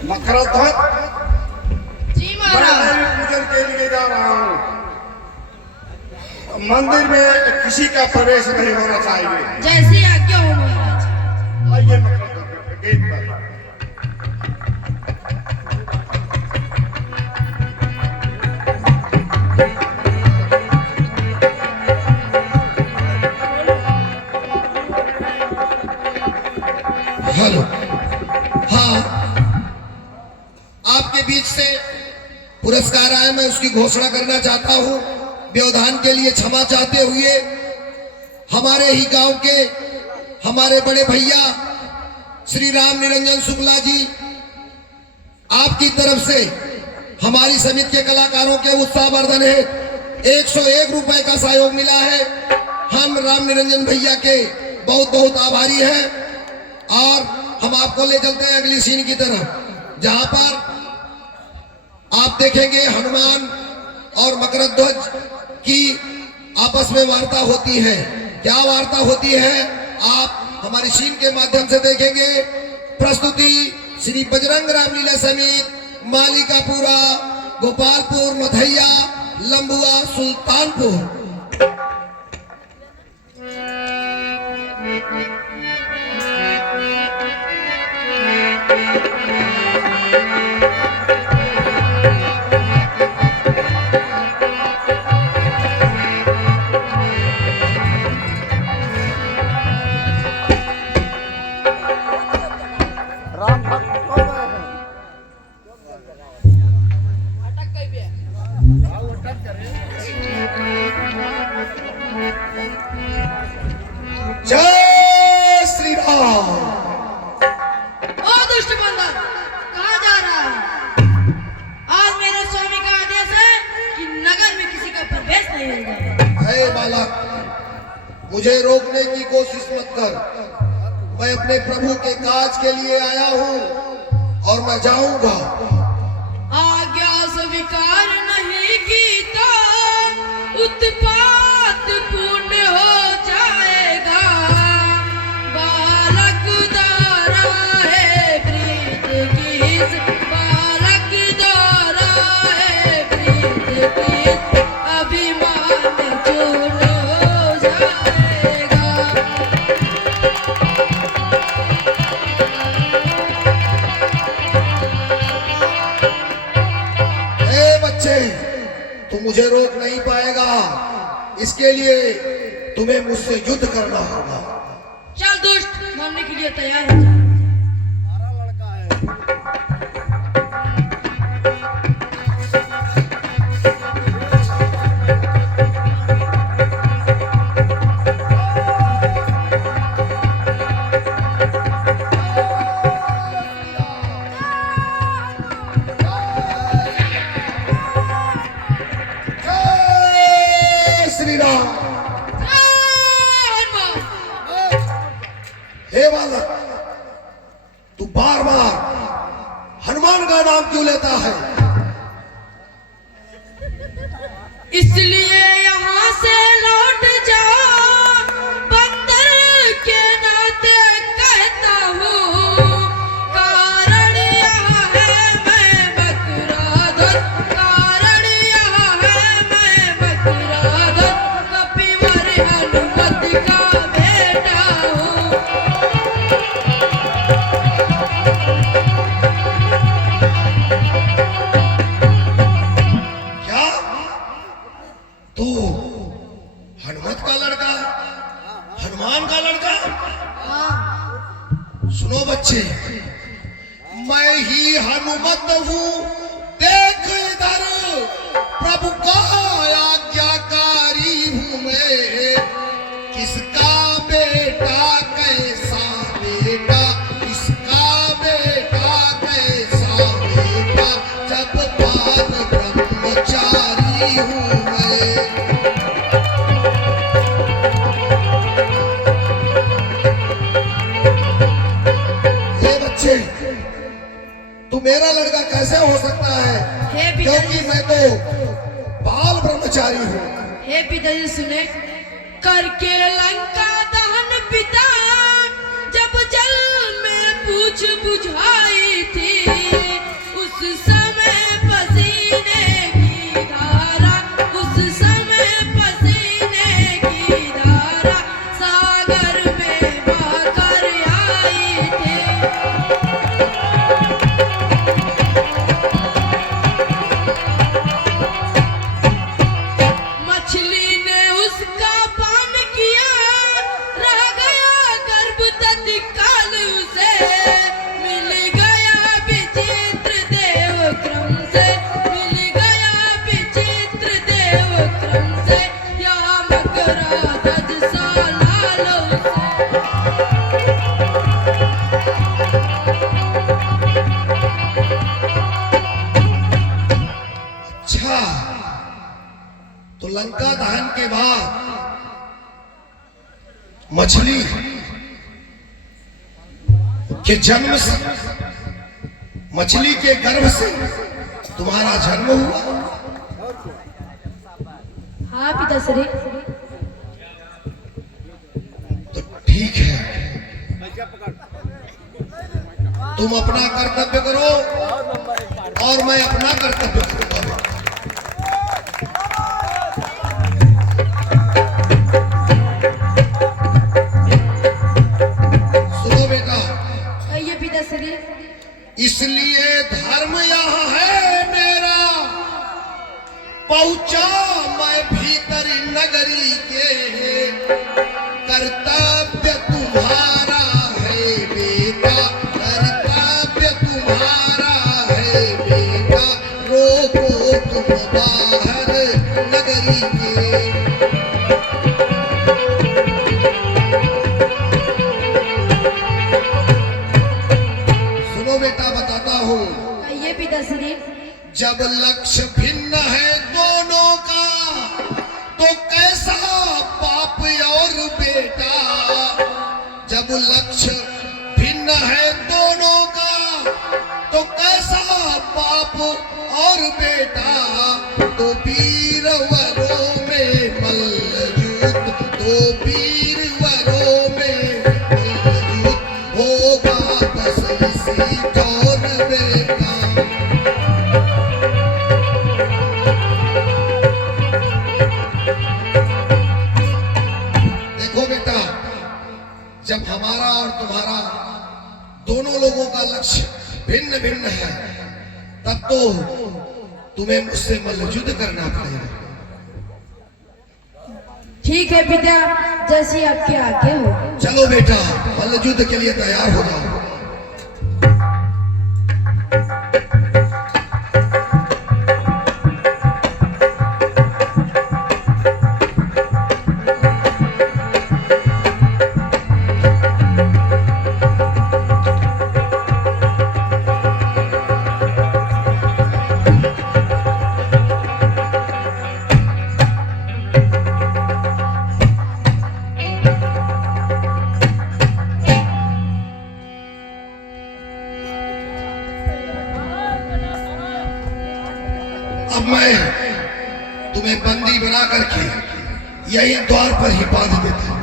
मकरध्वज, जी मैं महाराज। देवी पूजन के लिए जा रहा हूँ। मंदिर में किसी का प्रवेश नहीं होना चाहिए। जैसी आज्ञा हो महाराज। आइए मकरध्वज गेट पर। हेलो। हाँ, आपके बीच से पुरस्कार आए, मैं उसकी घोषणा करना चाहता हूँ। व्यवधान के लिए क्षमा चाहते हुए हमारे ही गांव के हमारे बड़े भैया श्री राम निरंजन शुक्ला जी, आपकी तरफ से हमारी समिति के कलाकारों के उत्साहवर्धन है 101 रुपए का सहयोग मिला है। हम राम निरंजन भैया के बहुत बहुत आभारी हैं। और हम आपको ले चलते हैं अगली सीन की तरफ, जहां पर आप देखेंगे हनुमान और मकरध्वज की आपस में वार्ता होती है। क्या वार्ता होती है आप हमारी सीन के माध्यम से देखेंगे। प्रस्तुति श्री बजरंग रामलीला समिति, मालिकापुरा, गोपालपुर, मधैया, लंबुआ, सुल्तानपुर। जय श्री राम। ओ दुष्ट बंदर, कहाँ जा रहा है? आज मेरे स्वामी का आदेश है कि नगर में किसी का प्रवेश नहीं होगा। हे बालक, मुझे रोकने की कोशिश मत कर। मैं अपने प्रभु के काज के लिए आया हूँ और मैं जाऊंगा। आज्ञा स्वीकार नहीं की तो उत्पात पूर्ण हो जाएगा। बालक द्वारा है प्रीत किस, बालक द्वारा है प्रीत किस, अभिमान चूर्ण हो जाएगा। ए बच्चे, तू मुझे रोक नहीं पाएगा। इसके लिए तुम्हें मुझसे युद्ध करना होगा। चल दुष्ट, मारने के लिए तैयार हो जा। जय श्री राम। हे बालक, तू बार बार हनुमान का नाम क्यों लेता है? इसलिए यहाँ से लौट जा, बंदर के नाते कहता हूँ। कारण यहाँ है मैं मकरध्वज, कारण यहाँ है मैं मकरध्वज, कपिवर हनुमत का बेटा हूँ। क्या तू हनुमत का लड़का, हनुमान का लड़का? सुनो बच्चे, मैं ही हनुमत हूँ। देख इधर, प्रभु का आज्ञाकारी हूँ मैं। किसका बेटा कैसा बेटा, किसका बेटा कैसा बेटा, जब बाल ब्रह्मचारी हूँ मैं। ये बच्चे, तू मेरा लड़का कैसे हो सकता है? हे क्योंकि पिताजी, मैं तो बाल ब्रह्मचारी हूँ। हे पिताजी सुने, करके लंका दहन पिता, जब जल में पूछ बुझाई थी। लंका दहन के बाद मछली के जन्म से, मछली के गर्भ से तुम्हारा जन्म हुआ। हाँ पिताश्री। तो ठीक है, तुम अपना कर्तव्य करो और मैं अपना कर्तव्य करूंगा। सुनो बेटा, कहिए पिताश्री। इसलिए धर्म यहाँ है मेरा, पहुंचा मैं भीतर नगरी के, कर्तव्य तुम्हारा है बेटा, कर्तव्य तुम्हारा है बेटा, रोको तुम बाहर नगरी के। सुनो बेटा, बताता हूँ। कहिए पिताश्री। जब लक्ष्य भिन्न है दोनों का, तो कैसा बाप और बेटा। जब लक्ष्य भिन्न है दोनों का, तो कैसा बाप और बेटा। तो वीरवरों में मल्लयुद्ध, तो वीरवरों में मल्लयुद्ध होगा बस इसी दौर बेटा। जब हमारा और तुम्हारा दोनों लोगों का लक्ष्य भिन्न भिन्न है, तब तो तुम्हें मुझसे मल्लयुद्ध करना पड़ेगा। ठीक है पिता, जैसी आपकी आज्ञा हो। चलो बेटा, मल्लयुद्ध के लिए तैयार हो जाओ। अब मैं तुम्हें बंदी बना करके यही द्वार पर ही बांध देता हूं।